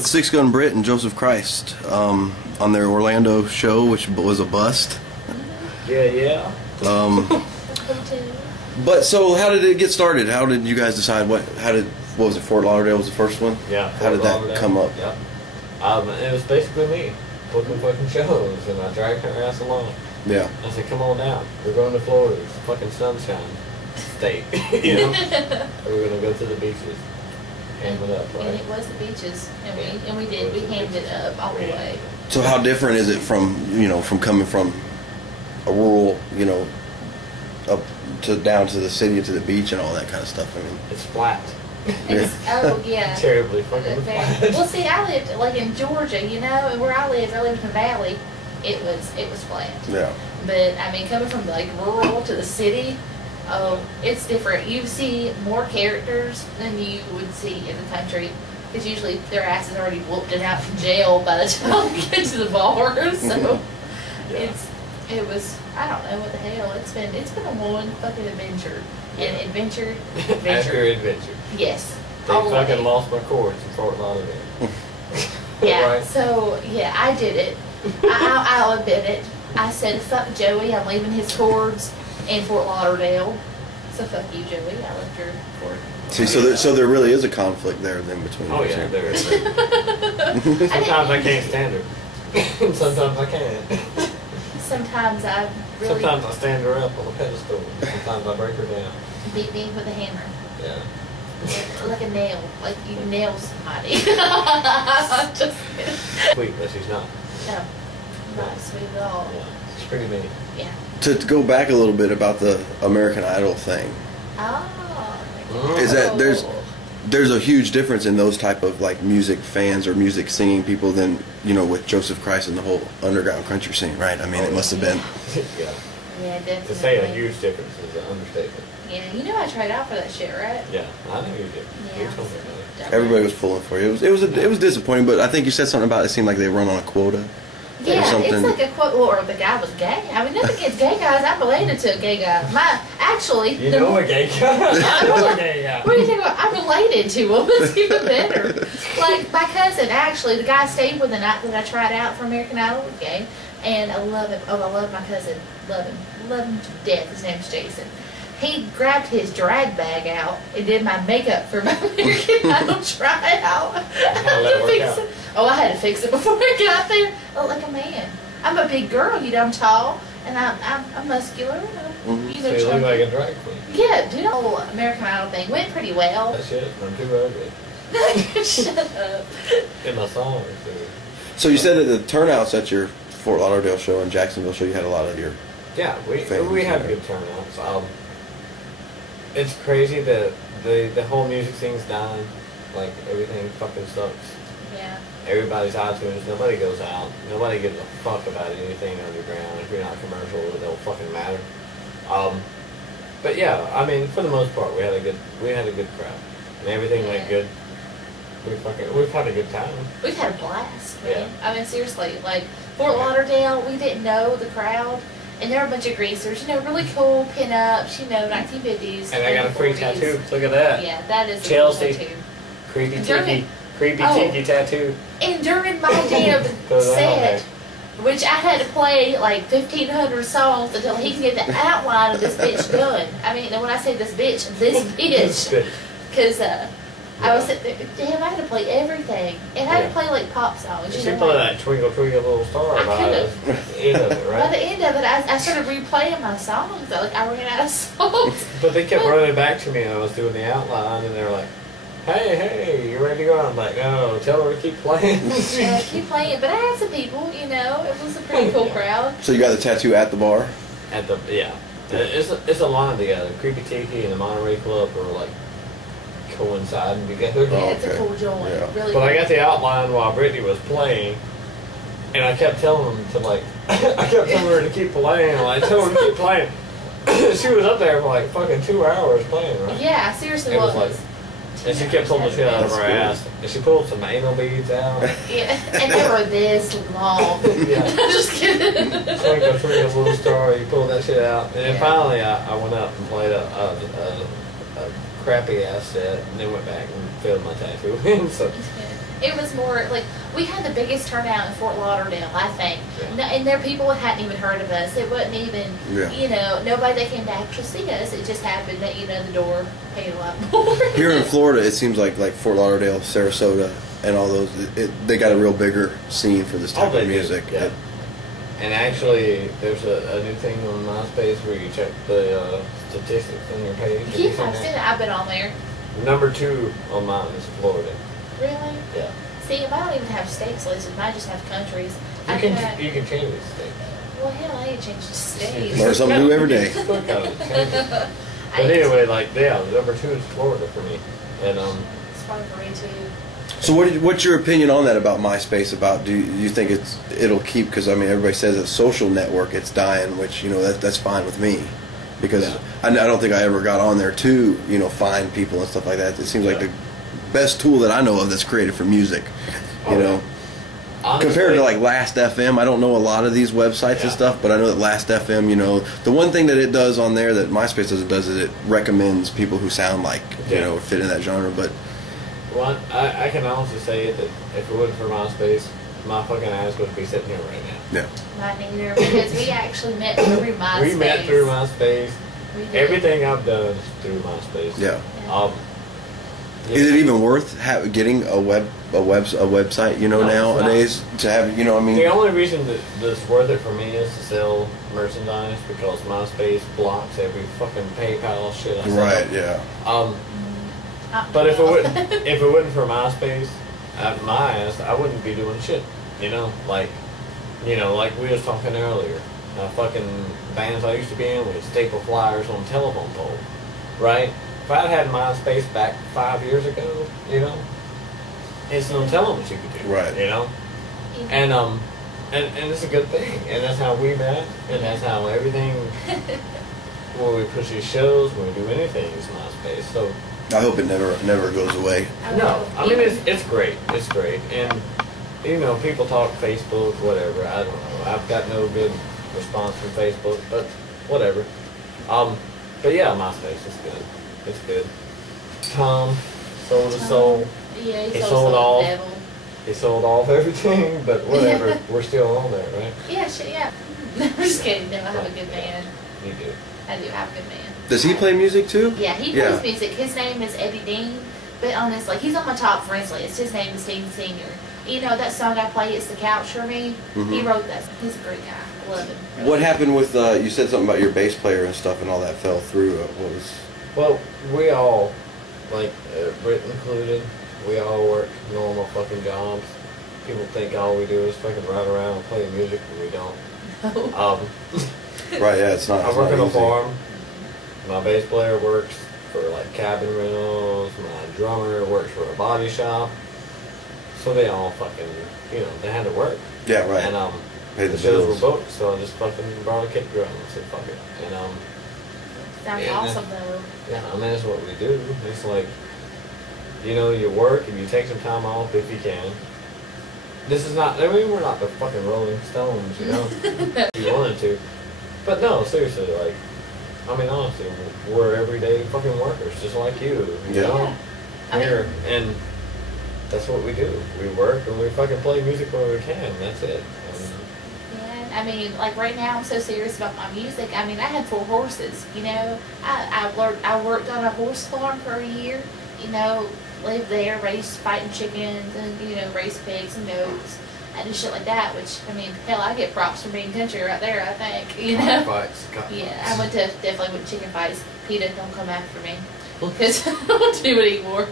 with Gun Britt and Joseph Christ on their Orlando show, which was a bust. Yeah. But so, how did it get started? How did you guys decide what was it? Fort Lauderdale was the first one. Yeah. How did that come up? Yeah. It was basically me booking fucking shows, and I dragged her ass along. Yeah. I said, "Come on down. We're going to Florida. It's fucking sunshine state, you know. We're gonna go to the beaches." Hammed it up, right? And it was the beaches, and we hammed it up all the way. So how different is it from coming from a rural, up to down to the city, to the beach, and all that kind of stuff? I mean, it's flat. Oh yeah. Terribly fucking flat. Well, see, I lived like in Georgia, and where I lived in the valley. It was flat. Yeah. But I mean, coming from like rural to the city, oh, it's different. You see more characters than you would see in the country, because usually their ass is already whooped and out from jail by the time you get to the bar. So yeah. It was, I don't know what the hell. It's been a one fucking adventure. And adventure. After adventure. Yes. They fucking lost my cords in Fort Lauderdale. Yeah. Right? So yeah, I did it. I'll admit it. I said, "Fuck Joey, I'm leaving his cords in Fort Lauderdale." So fuck you, Joey. I left your cord. See, so there really is a conflict there then between. Oh yeah, there is. Sometimes I can't stand her. Sometimes I can't. Sometimes I really. Sometimes I stand her up on a pedestal. Sometimes I break her down. Beat me with a hammer. Yeah. Like a nail. Like you nail somebody. I'm just kidding. Sweet, but she's not. No. Not sweet at all. Yeah. She's pretty mean. Yeah. To go back a little bit about the American Idol thing. Oh. Is that there's a huge difference in those type of like music fans or music singing people than with Joseph Christ and the whole underground country scene, right? I mean, it must have been. Yeah. Yeah, definitely. To say a huge difference is an understatement. Yeah, I tried out for that shit, right? Yeah, I know you did. Yeah. You told me about it. Everybody was pulling for you. It was disappointing, but I think you said something about it seemed like they run on a quota. Yeah, it's like a quote, or the guy was gay. I mean, nothing against gay guys. I'm related to a gay guy. You know a gay guy. I know a gay guy. What are you talking about? I'm related to him. It's even better. Like, my cousin, actually, the guy stayed with the night that I tried out for American Idol was gay. And I love him. Oh, I love my cousin. Love him. Love him to death. His name's Jason. He grabbed his drag bag out and did my makeup for my American Idol tryout. I had to fix it before I got there. I look like a man. I'm a big girl, I'm tall, and I'm muscular. So you look like a drag queen. Yeah, the whole American Idol thing went pretty well. That shit, I'm too ugly. Shut up. In my song. So you said that the turnouts at your Fort Lauderdale show and Jacksonville show, you had a lot of your we had good turnouts. It's crazy that the whole music thing's dying. Like, everything fucking sucks. Yeah. Everybody's iTunes. Nobody goes out. Nobody gives a fuck about anything underground. If you're not commercial, it don't fucking matter. But yeah, I mean, for the most part, we had a good crowd, and everything went good. We've had a good time. We've had a blast, man. Yeah. I mean, seriously, like Fort Lauderdale, we didn't know the crowd, and there were a bunch of greasers, really cool pin-ups, 1950s. And I got a free tattoo. Look at that. Yeah, that is Chelsea. A cool tattoo. Creepy tiki tattoo. And during my damn set, which I had to play like 1,500 songs until he can get the outline of this bitch done. I mean, when I say this bitch, because I was sitting there, damn, I had to play everything. And I had to play like pop songs. You should play that Twinkle Twinkle Little Star by the end of it, right? By the end of it, I started replaying my songs. I ran out of songs. But they kept running back to me, and I was doing the outline, and they were like, hey, you ready to go? I'm like, no, tell her to keep playing. Yeah, keep playing. But I had some people, it was a pretty cool crowd. So you got the tattoo at the bar? It's a line together. Creepy Tiki and the Monterey Club are like coinciding together. Yeah, it's a cool joint. Yeah. Really. But I got the outline while Brittany was playing, and I kept telling them to I kept telling her to keep playing. I told her to keep playing. She was up there for like fucking 2 hours playing, right? Yeah, seriously, it was. And she kept pulling the shit out of her ass. And she pulled some anal beads out. Yeah, and they were this long. Yeah. Just kidding. Twinkle, twinkle, little star, you pulled that shit out. And then finally I went up and played a crappy ass set, and then went back and filled my tattoo in. So It was more like we had the biggest turnout in Fort Lauderdale, I think. Yeah. No, and there people hadn't even heard of us. It wasn't even, you know, nobody that came to actually see us. It just happened that, you know, the door paid a lot more. Here in Florida, it seems like Fort Lauderdale, Sarasota, and all those, they got a real bigger scene for this type of music. Yeah. And actually, there's a new thing on MySpace where you check the statistics on your page. Yeah, I've seen it. I've been on there. Number 2 on mine is Florida. Really? Yeah. See, I don't even have states listed. I just have countries. You can change the states. Well, hell, I ain't changed the states. Learn something new every day. But anyway, like, yeah, number 2 is Florida for me. And it's fun for me too. So what's your opinion on that about MySpace? About do you think it'll keep? Because I mean, everybody says it's a social network, it's dying, which, you know, that's fine with me, because I don't think I ever got on there to, you know, find people and stuff like that. It seems like the best tool that I know of that's created for music, you know. Honestly, compared to like Last FM, I don't know a lot of these websites and stuff, but I know that Last FM, you know, the one thing that it does on there that MySpace does is it recommends people who sound like, you know, fit in that genre. But well, I can honestly say that if it wasn't for MySpace, my fucking ass would be sitting here right now. Yeah. Mine neither, because we actually met through MySpace. We met through MySpace. Everything I've done is through MySpace. Yeah. Is it even worth getting a website, you know, nowadays to have, you know, I mean, the only reason that's worth it for me is to sell merchandise, because MySpace blocks every fucking PayPal shit I sell. Right, yeah. But if it wasn't for MySpace, my ass, I wouldn't be doing shit. You know, like we was talking earlier. Fucking bands I used to be in with staple flyers on telephone poles, right? If I'd had MySpace back 5 years ago, you know, it's no telling what you could do, right? You know, and it's a good thing, and that's how we met, and that's how everything. When we push these shows, when we do anything, it's MySpace. So I hope it never goes away. No, I mean it's great. It's great, and you know, people talk Facebook, whatever. I don't know. I've got no good response from Facebook, but whatever. But yeah, MySpace is good. It's good. Tom sold his soul. Yeah, he sold off. He sold off everything, but whatever. We're still on there, right? Yeah, sure, yeah. I'm just kidding. No, I have a good man. You do. I do have a good man. Does he play music too? Yeah, he plays music. His name is Eddie Dean, but honestly, he's on my top friends list. His name is Dean Senior. You know that song I play, "It's the Couch for Me." Mm-hmm. He wrote that. He's a great guy. I love him. Really. What happened with you said something about your bass player and stuff, and all that fell through. What was? Well, we all, like Britt included, we all work normal fucking jobs. People think all we do is fucking ride around and play music, and we don't. Right, yeah, it's not. I work on a farm. My bass player works for like cabin rentals. My drummer works for a body shop. So they all fucking, you know, they had to work. Yeah, right. And Pay the shows bills. were booked, so I just fucking brought a kick drum and said fuck it. And Sounds awesome though. yeah, I mean that's what we do. It's like, you know, you work and you take some time off if you can. This is not, I mean, we're not the fucking Rolling Stones, you know, if you wanted to. But no, seriously, like, I mean, honestly, we're everyday fucking workers, just like you know? Here, and that's what we do. We work and we fucking play music where we can, that's it. Yeah, I mean, like right now I'm so serious about my music. I mean, I had 4 horses, you know. I worked on a horse farm for a year, you know, lived there, raised fighting chickens and, you know, raised pigs and goats. I do shit like that, which, I mean, hell, I get props for being country right there, I think, you know. I definitely went to chicken fights. PETA, don't come after me, because I don't do it anymore.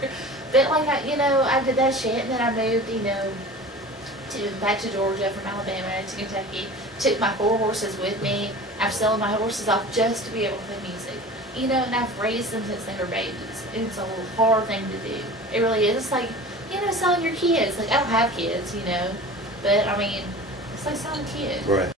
But, like, I did that shit, and then I moved, you know, back to Georgia from Alabama to Kentucky. Took my 4 horses with me. I've sold my horses off just to be able to play music. You know, and I've raised them since they were babies. It's a hard thing to do. It really is. It's like, you know, selling your kids. Like, I don't have kids, you know. But, I mean, it's like selling kids. Right.